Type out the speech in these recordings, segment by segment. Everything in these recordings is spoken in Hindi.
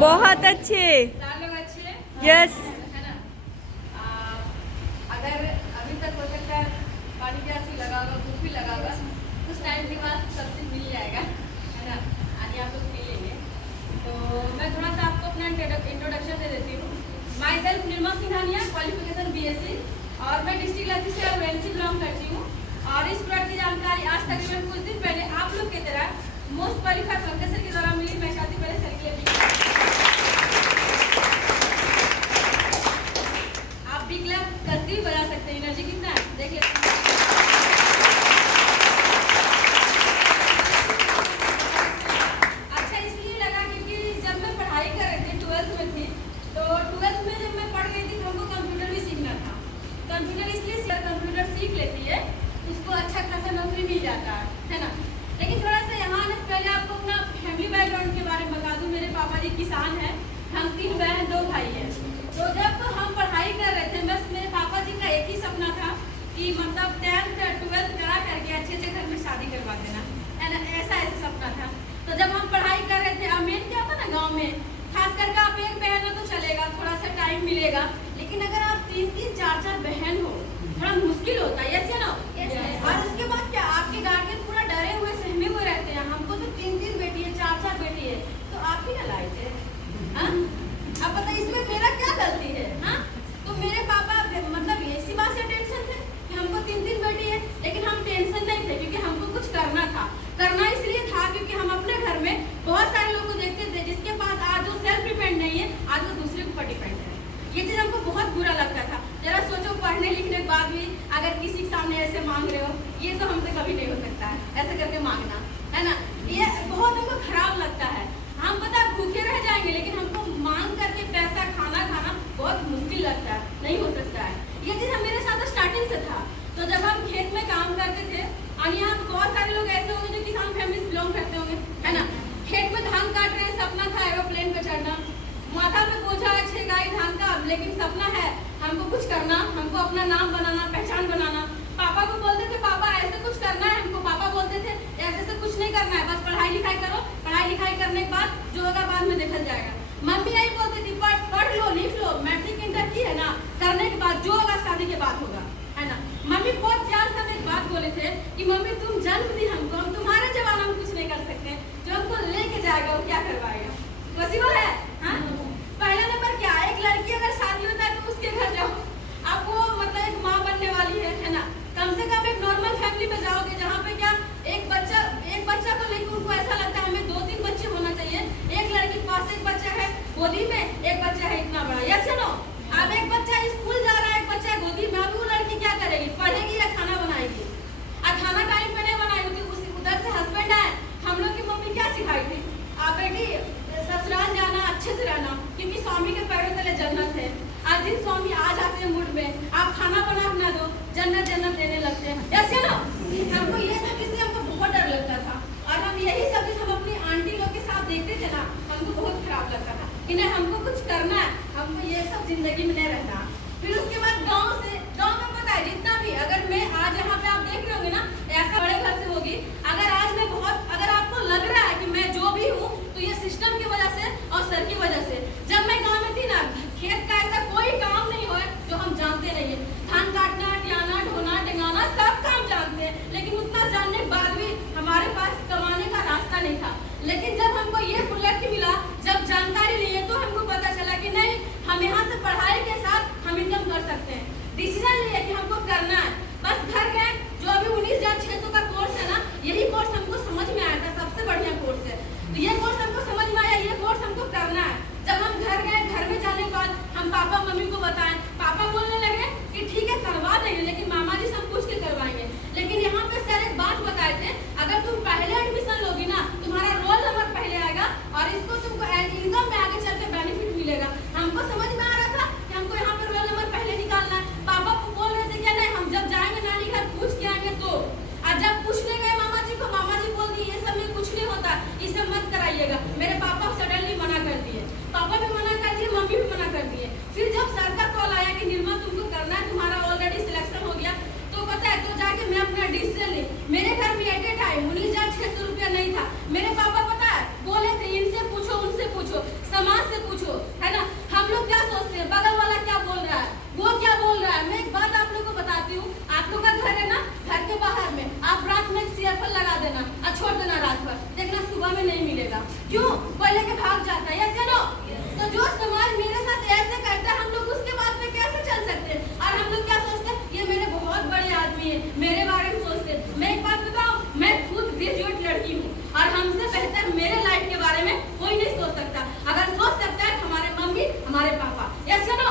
बहुत अच्छे। सारे लोग अच्छे। यस। है ना? अगर अभी तक हो सकता है पानी प्यास भी लगा होगा, भूख भी लगा होगा, कुछ टाइम के बाद सब चीज़ मिल जाएगा, है ना? आगे आप लोग पी लेंगे। तो मैं थोड़ा सा आपको अपना इंट्रोडक्शन दे देती हूँ। My self Nirmal Singhania, qualification BSc, और मैं डिस्ट्रिक्ट लाइब्रेरी से ONC बिलोंग करती हूँ। और इस प्रोडक्ट की जानकारी आज तकरीबन कुछ दिन पहले आप लोग की तरह मोस्ट क्वालिफाइड पंकज सर के द्वारा मिली। मैं चाहती हूँ पहले सर के लिए आप बिग क्लैप करके भी बजा सकते हैं। एनर्जी कितना है देख लेते हैं। अच्छा इसलिए लगा क्योंकि जब मैं पढ़ाई कर रही थी 12th में थी, तो 12th में जब मैं पढ़ गई थी तो हमको कंप्यूटर भी सीखना था। कंप्यूटर इसलिए कंप्यूटर सीख लेती है उसको अच्छा खासा नौकरी मिल जाता है ना? लेकिन थोड़ा सा यहाँ आने से पहले आपको अपना फैमिली बैकग्राउंड के बारे में बता दूँ। मेरे पापा जी किसान हैं, हम 3 बहन 2 भाई हैं। तो जब हम पढ़ाई कर रहे थे बस मेरे पापा जी का एक ही सपना था कि मतलब 10th 12th करा करके अच्छे अच्छे घर में शादी करवा देना, है ना? ऐसा सपना था। तो जब हम पढ़ाई कर रहे थे, अब मेन क्या था ना गाँव में, खास करके आप एक बहन हो तो चलेगा, थोड़ा सा टाइम मिलेगा। लेकिन अगर आप 3-3 4-4 बहन हो थोड़ा मुश्किल होता है। यस या नो? और उसके बाद क्या आपके गार्जियन पूरा डरे हुए सहमे हुए रहते हैं। हमको तो 3-3 बेटी है, 4-4 बेटी है, तो आप ही ना लाए थे। अब बताइए इसमें मेरा क्या गलती है? हाँ, तो मेरे पापा मतलब इसी बात से टेंशन थे कि हमको 3-3 बेटी है, लेकिन हम टेंशन नहीं थे क्योंकि हमको कुछ करना था। करना इसलिए था क्योंकि हम अपने घर में बहुत सारे लोगों को देखते थे जिसके पास आज वो सेल्फ डिपेंड नहीं है, आज वो दूसरे के ऊपर डिपेंड है। ये चीज़ हमको बहुत बुरा लगता था। जरा सोचो पढ़ने लिखने के बाद भी अगर किसी के सामने ऐसे मांग रहे हो, ये तो हमसे कभी नहीं हो सकता है ऐसे करके मांगना, है ना? ये बहुत हमको खराब लगता है। हम पता भूखे रह जाएंगे लेकिन हमको मांग करके पैसा खाना बहुत मुश्किल लगता है, नहीं हो सकता है। ये चीज़ मेरे साथ स्टार्टिंग से था। तो जब हम खेत में काम करते थे और यहाँ बहुत सारे लोग ऐसे होंगे जो किसान फैमिली से बिलोंग करते होंगे, है ना? खेत में धान काट रहे हैं, सपना था एरोप्लेन पे चढ़ना, माथा पे बोझा है 6 गाय धान का, लेकिन सपना है हमको कुछ करना, हमको अपना नाम बनाना, पहचान बनाना। पापा को बोलते थे पापा ऐसे कुछ करना है हमको, पापा बोलते थे ऐसे कुछ नहीं करना है, बस पढ़ाई लिखाई करो, पढ़ाई लिखाई करने के बाद जो होगा बाद में देखा जाएगा। मम्मी यही बोलती थी पढ़ लो लिख लो, मैट्रिक इंटर की है ना, करने के बाद जो होगा शादी के बाद होगा, है ना? मम्मी बहुत प्यार से एक बात बोले थे कि मम्मी तुम जन्म दी हमको, हम तुम्हारे जमाना में कुछ नहीं कर सकते, जो हमको लेके जाएगा वो क्या करवाएगा? पॉसिबल है? हाँ, पहला नंबर क्या, एक लड़की अगर शादी होता है तो उसके घर जाओ, अब वो मतलब एक माँ बनने वाली है ना? कम से कम एक नॉर्मल फैमिली में जाओगे जहाँ पे क्या एक बच्चा को लेकर उनको ऐसा लगता है हमें 2-3 बच्चे होना चाहिए। एक लड़की के पास एक बच्चा है गोदी में, एक बच्चा है इतना बड़ा। यस या नो? अब एक बच्चा स्कूल जा रहा है, एक बच्चा गोदी में, अब वो लड़की क्या करेगी? पढ़ेगी या खाना बनाएगी? और खाना टाइम पे नहीं बनाएगी, उधर से हस्बैंड आए, हम लोग की मम्मी क्या सिखाई थी? आप बेटी ससुराल जाना, अच्छे से रहना, क्योंकि स्वामी के पैरों तले जन्नत है। आज दिन स्वामी आ जाते हैं मूड में, आप खाना बना ना दो, जन्नत देने लगते हैं। यस या नो? हमको ये सब चीज़ें हमको बहुत डर लगता था और हम यही सब चीज़ हम अपनी आंटी लोग के साथ देखते थे ना, हमको बहुत खराब लगता था कि नहीं हमको कुछ करना है, हमको ये सब जिंदगी में नहीं रहना। फिर उसके बाद गाँव में पता है जितना भी, अगर मैं आज यहाँ पे आप देख रहे होंगे ना ऐसा बड़े घर से होगी, अगर आपको लग रहा है कि मैं जो भी हूँ तो ये सिस्टम की वजह से और सर की वजह से। जब मैं गाँव में थी ना, खेत का ऐसा कोई काम नहीं हो जो हम जानते नहीं है। धान काटना, टियाना, ढोना, टेंगाना सब काम जानते हैं, लेकिन उतना जानने के बाद भी हमारे पास कमाने का रास्ता नहीं था। लेकिन जब हमको ये प्रोडक्ट मिला, जब जानकारी लिए तो हमको पता चला कि नहीं हम यहाँ से पढ़ाई के साथ हम इनकम कर सकते हैं। डिसीजन लिए कि हमको करना है, बस घर गए, जो अभी 19,600 का कोर्स है ना, यही कोर्स हमको समझ में आया था, सबसे बढ़िया कोर्स है। तो ये कोर्स हमको समझ में आया, ये कोर्स हमको करना है। जब हम घर गए, घर में जाने के बाद हम पापा मम्मी को बताएं, पापा बोलने लगे कि ठीक है करवा देंगे, लेकिन मामा जी सब पूछ के करवाएंगे। लेकिन यहाँ पे सर एक बात बताए थे, अगर तुम पहले एडमिशन लोगी ना, तुम्हारा रोल नंबर पहले आएगा और इसको तुमको इनकम में आगे चल के बेनिफिट मिलेगा। हमको समझ में आ रहा था कि हमको यहाँ पे रोल नंबर पहले निकालना है। पापा बोल रहे थे क्या नहीं हम जब जाएंगे नानी घर पूछ के आएंगे, तो और जब पूछने गए मामा जी को, मामा जी बोल दिए ये सब में कुछ नहीं होता, इसे मत कराइएगा। मेरे पापा सडनली मना कर दिए, पापा भी मना कर दिए, मम्मी भी मना कर दिए। फिर जब सर का कॉल में नहीं मिलेगा। क्यों? कोई लेके भाग जाता है, यस या नो? तो जो समाज मेरे साथ ऐसे करता है, हम लोग उसके बात में कैसे चल सकते हैं? और हम लोग क्या सोचते हैं, ये मेरे बहुत बड़े आदमी है, मेरे बारे में सोचते हैं। मैं एक बात बताऊं, मैं खुद ग्रेजुएट लड़की हूँ और हमसे बेहतर मेरे लाइफ के बारे में कोई नहीं सोच सकता। अगर सोच सकता है तो हमारे मम्मी, हमारे पापा, यस या नो?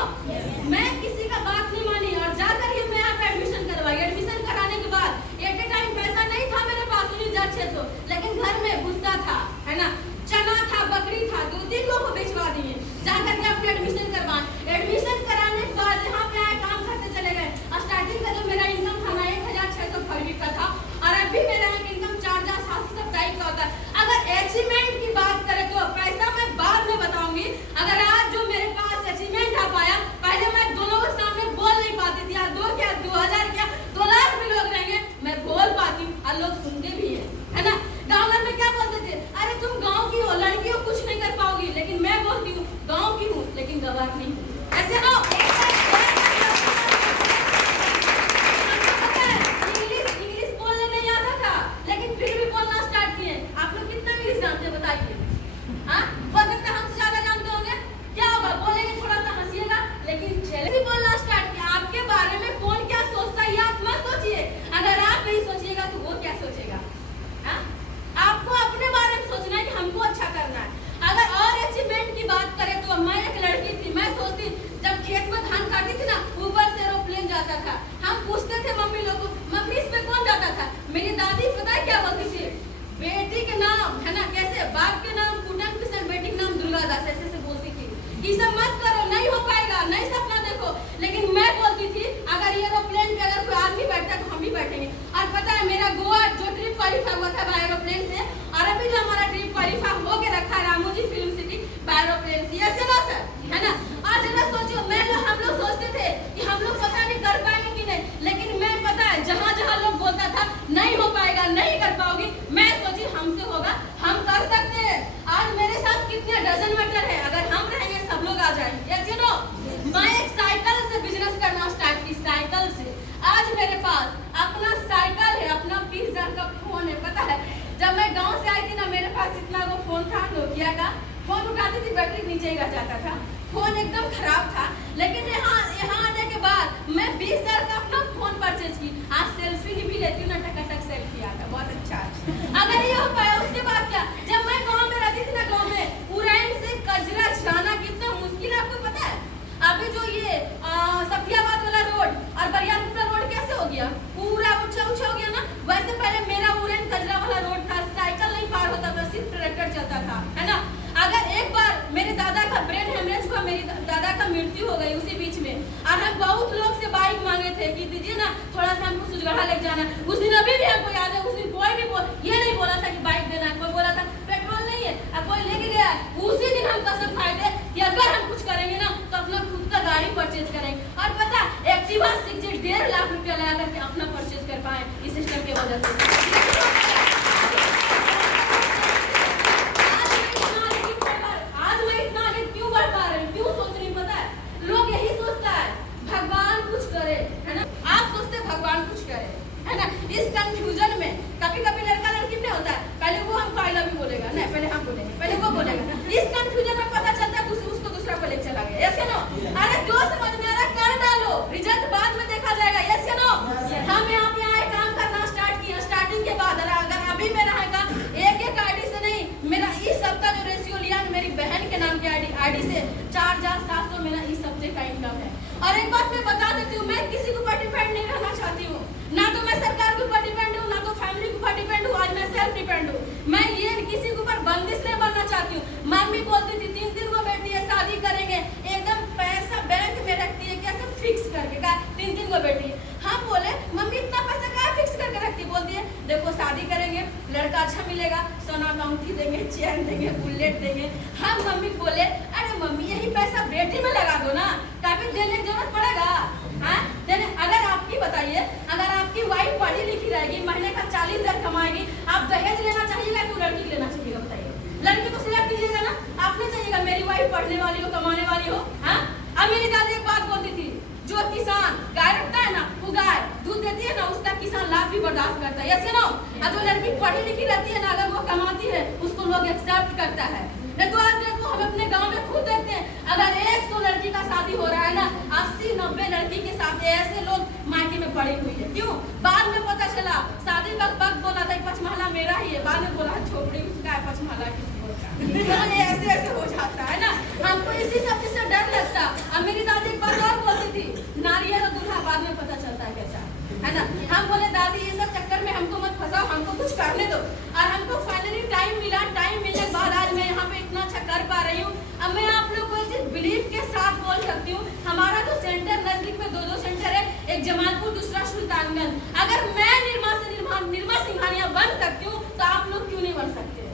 मैं किसी का बात नहीं मानी और जाकर ही मैं यहाँ पे एडमिशन करवाई। एडमिशन कराने के बाद एट ए टाइम पैसा नहीं था मेरे पास 19,600, लेकिन घर में गुस्सा था, है ना, चना था, बकरी था, 2-3 लोगों को बेचवा दिए, जाकर के अपने एडमिशन करवाएं। एडमिशन कराने के बाद यहाँ पे आए, काम करते चले गए। स्टार्टिंग का जो मेरा इनकम था ना 1,600 फरवरी का था और अभी मेरा इनकम 4,700 साप्ताहिक का होता है। अगर अचीवमेंट की बात करें तो पैसा मैं बाद में बताऊंगी। अगर आज जो मेरे पास अचीवमेंट आ पाया, पहले मैं दोनों के सामने बोल नहीं पाती थी। आज 2 क्या 2,000 क्या 2 लाख भी लोग रहेंगे, मैं बोल पाती हूँ और लोग सुनते भी है ना। गाँव घर में क्या बोलते थे, अरे तुम गाँव की हो, लड़की हो, कुछ नहीं कर पाओगी। लेकिन मैं बोलती हूँ गाँव की हूँ लेकिन गवार नहीं हूँ, ऐसे नो। इंग्लिश बोलने नहीं आता था, लेकिन फिर भी बोलना स्टार्ट किए। आप लोग कितना इंग्लिश जानते हैं बताइए? हाँ, हो सकता है हमसे ज्यादा जानते होंगे। क्या होगा, बोलेंगे थोड़ा सा हंसिएगा, लेकिन चले भी बोलना स्टार्ट किया। आपके बारे में कौन क्या सोचता है ये आप मत सोचिए। अगर आप नहीं सोचिएगा तो वो क्या सोचेगा? हाँ, आपको अपने बारे में सोचना है कि हमको अच्छा करना है। अगर और अचीवमेंट की बात करें तो मैं एक लड़की थी, मैं सोचती जब खेत में धान काटी थी ना, ऊपर से एरोप्लेन जाता था। हम पूछते थे मम्मी लोग को, मम्मी इस पे कौन जाता था? मेरी दादी पता है क्या बोलती थी, बेटी के नाम, है ना, कैसे बाप के नाम कुटन किशन, बेटी के नाम दुर्गा दास, ऐसे बोलती थी। ये सब मत करो, नहीं हो पाएगा, नहीं सपना देखो। लेकिन मैं बोलती थी अगर ये एरोप्लेन पे अगर कोई आदमी बैठता है तो हम भी बैठेंगे। और पता है मेरा गोवा जो ट्रिप क्वालिफाई हुआ था बाय एरोप्लेन से, और अभी जो हमारा ट्रिप क्वालिफाई हो के रखा है Ramoji film city bye aeroplane से, ऐसे ना सर, है ना। आज जरा सोचो, हम लोग सोचते थे कि हम लोग पता नहीं कर पाएंगे कि नहीं, लेकिन मैं पता है जहाँ जहाँ लोग बोलता था नहीं हो पाएगा, नहीं कर पाओगी, मैं सोची हमसे होगा, हम कर सकते हैं। आज मेरे साथ कितने डजन मटर है, अगर हम रहेंगे सब लोग आ जाएंगे, यस यू नो। मैं एक साइकिल से बिजनेस करना स्टार्ट की, साइकिल से। आज मेरे पास अपना साइकिल है, अपना 20,000 का फोन है। पता है जब मैं गांव से आई थी ना, मेरे पास इतना वो फोन था नोकिया का, फोन उठाती थी बैटरी नीचे ही रह जाता था, फोन एकदम खराब था। लेकिन यहाँ आने के बाद मैं 20,000 का अपना फोन परचेज की। आज सेल्फी भी लेती हूँ ना, टक सेल्फी आता, बहुत अच्छा है। अगर ये हो पाया, उसके बाद क्या, जब मैं गाँव में रहती थी ना, गाँव में उरैन से कजरा जाना कितना मुश्किल है, आपको पता है? अभी जो ये सफियाबाद वाला रोड और बरियारपुर रोड कैसे हो गया, पूरा ऊंचा हो गया ना, वैसे पहले मेरा उरैन कजरा वाला रोड था, साइकिल नहीं पार होता था, सिर्फ ट्रैक्टर चलता था, है ना। अगर एक बार मेरे दादा का ब्रेन हेमरेज हुआ, मेरी दादा का मृत्यु हो गई उसी बीच में, और हम बहुत लोग से बाइक मांगे थे कि दीजिए ना, थोड़ा सा हमको सुजगढ़ा लेके जाना। उस दिन अभी भी हमको याद है, उस दिन कोई भी ये नहीं बोला था कि बाइक देना, कोई बोला था पेट्रोल नहीं है, अब कोई लेके गया। उसी दिन हम कसम खाए थे कि अगर हम कुछ करेंगे ना तो अपना खुद का गाड़ी परचेज करेंगे। और पता एक्टिवा 6 1.5 लाख रुपया लगा करके अपना परचेज कर पाए इस सिस्टम की वजह से। आज मैं इतना आगे क्यों बढ़ पा रही हूँ, क्यों सोच रही, पता है? लोग यही सोचता है भगवान कुछ करे, है ना। आप सोचते भगवान कुछ करे, है ना। इस कंफ्यूजन में कभी लड़का लड़की नहीं होता है, पहले वो हमको आई लव यू बोलेगा, नहीं पहले हम बोलेंगे, पहले वो बोलेगा। इस कंफ्यूजन में पता चलता है उसको दूसरा को ले चला गया, यस या नो। अरे जो समझ में आ रहा है कर डालो, रिजल्ट बाद में देखा जाएगा, यस या नो। हम यहाँ पे आए, काम करना स्टार्ट किया। स्टार्टिंग के बाद अगर अभी मेरा है एक आईडी से नहीं, मेरा इस हफ्ता जो रेशियो लिया मेरी बहन के नाम की आईडी से 4,700 मेरा इस हफ्ते का इनकम है। और एक बात मैं बता देती हूँ, मैं किसी के ऊपर डिपेंड नहीं रहना चाहती हूँ, ना तो मैं सरकार के ऊपर डिपेंड हूँ, ना तो फैमिली के ऊपर डिपेंड हूँ। आज मैं सेल्फ डिपेंड हूँ। मैं ये किसी के ऊपर बंदिश नहीं बनना चाहती हूँ। मम्मी बोलती थी 3 को बेटी है, शादी करेंगे, एकदम पैसा बैंक में रखती है, कैसे फिक्स करके का 3 को बेटी। हम बोले मम्मी इतना पैसा क्या फिक्स करके रखती, बोलती है देखो शादी करेंगे, लड़का अच्छा मिलेगा, सोना का अंगूठी देंगे, चैन देंगे, बुलेट देंगे। हम मम्मी बोले अरे मम्मी यही पैसा बेटी में लगा दो ना, कभी देने की जरूरत पड़ेगा? हाँ देने। अगर आपकी बताइए, अगर आपकी वाइफ पढ़ी लिखी रहेगी, महीने का 40,000 कमाएगी, आप दहेज लेना चाहिएगा कि लड़की लेना चाहिएगा? बताइए। लड़की को सिलेक्ट कीजिएगा ना, आप नहीं चाहिएगा मेरी वाइफ पढ़ने वाली हो, कमाने वाली हो। हाँ, अब मेरी दादी एक बात बोलती थी, जो किसान गाय रखता है ना, वो गाय दूध दूध देती है ना उसका किसान लाभ भी बर्दाश्त करता है, यस नो। और जो लड़की पढ़ी लिखी रहती है ना, अगर वो कमाती है उसको लोग एक्सेप्ट करता है। नहीं तो आज देखो हम अपने गांव में खुद देखते हैं, अगर 100 लड़की का शादी हो रहा है ना, 80-90 लड़की के साथ ऐसे लोग मायके में पड़ी हुई है। क्यों? बाद में पता चला शादी वक्त बोला था पचमहला मेरा ही है, बाद में बोला झोपड़ी उसका है, पचमहला किसी और का। ऐसे ऐसे हो जाता है ना। हमको इसी सब चीज से डर लगता। अब मेरी दादी एक बात और बोलती थी, नारियल और दूल्हा बाद में पता चलता है कैसा है ना। हम बोले दादी ये सब चक्कर में हमको मत फंसाओ, हमको कुछ करने दो। और हमको फाइनली टाइम मिला, टाइम मिलने के बाद आज मैं यहाँ पे इतना अच्छा कर पा रही हूँ। अब मैं आप लोग को एक बिलीव के साथ बोल सकती हूँ, हमारा जो सेंटर नजदीक में 2 सेंटर है, एक जमालपुर दूसरा सुल्तानगंज। अगर मैं निर्मा सिंघानिया बन सकती हूँ तो आप लोग क्यों नहीं बन सकते?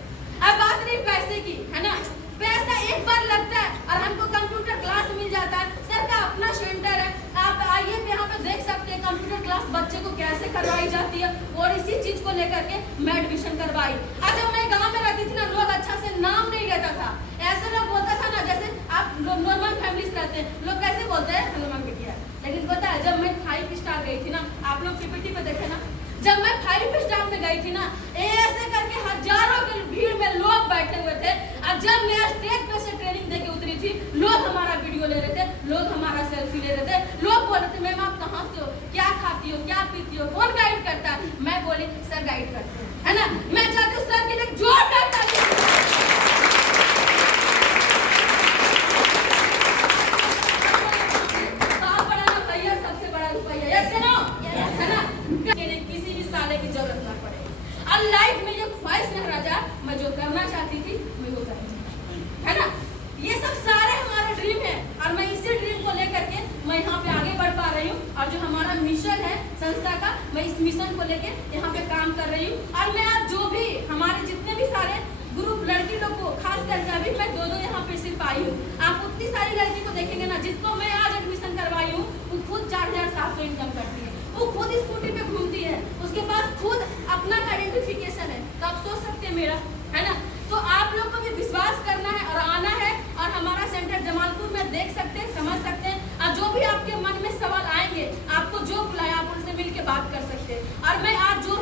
अब बात नहीं पैसे की, है ना। पैसा एक बार लगता है और हमको कंप्यूटर क्लास मिल जाता है। सर का अपना सेंटर है, आप आइए यहाँ पे देख सकते हैं कंप्यूटर क्लास बच्चे को कैसे करवाई जाती है। और इसी चीज को लेकर के मैं एडमिशन करवाई। आज जब मैं गाँव में रहती थी ना, लोग अच्छा से नाम नहीं लेता था। ऐसे लोग बोलता था ना, जैसे आप नॉर्मल फैमिली रहते हैं, लोग कैसे बोलते हैं हेलो मैम बिटिया। लेकिन पता है जब मैं 5 स्टार गई थी ना, आप लोग पीपीटी पे देखे ना, जब मैं 5 स्टार में गई थी ना, ऐसे करके हजारों की भीड़ में लोग बैठे हुए थे। और जब मैं स्टेज पे से ट्रेनिंग देके उतरी थी, लोग हमारा वीडियो ले रहे थे, लोग हमारा सेल्फी ले रहे थे, लोग बोल रहे थे मैम आप कहाँ से हो, क्या खाती हो, क्या पीती हो, कौन गाइड करता है? मैं बोली सर गाइड करते हैं, है ना। मैं चाहती हूँ सर के लिए जोरदार लाइफ में ये ख्वाहिश न रह जाए, मैं जो करना चाहती थी मैं वो करूँगी, है ना। ये सब सारे हमारे ड्रीम है और मैं इसी ड्रीम को लेकर के मैं यहाँ पे आगे बढ़ पा रही हूँ। और जो हमारा मिशन है संस्था का, मैं इस मिशन को लेके यहाँ पे काम कर रही हूँ। और मैं आज जो भी हमारे जितने भी सारे ग्रुप लड़की लोग को खास करके अभी मैं 2 यहाँ पे सिर्फ आई हूँ। आप उतनी सारी लड़की को देखेंगे ना, जिसको मैं आज एडमिशन करवाई हूँ, वो खुद 4700 इनकम करती है, वो खुद स्कूटी पे घूमती है, उसके पास खुद अपना आइडेंटिफिकेशन है। तो आप सोच सकते हैं मेरा, है ना। तो आप लोग को भी विश्वास करना है और आना है। और हमारा सेंटर जमालपुर में देख सकते हैं, समझ सकते हैं। और जो भी आपके मन में सवाल आएंगे, आपको जो बुलाया आप उनसे मिल के बात कर सकते हैं। और मैं आज जो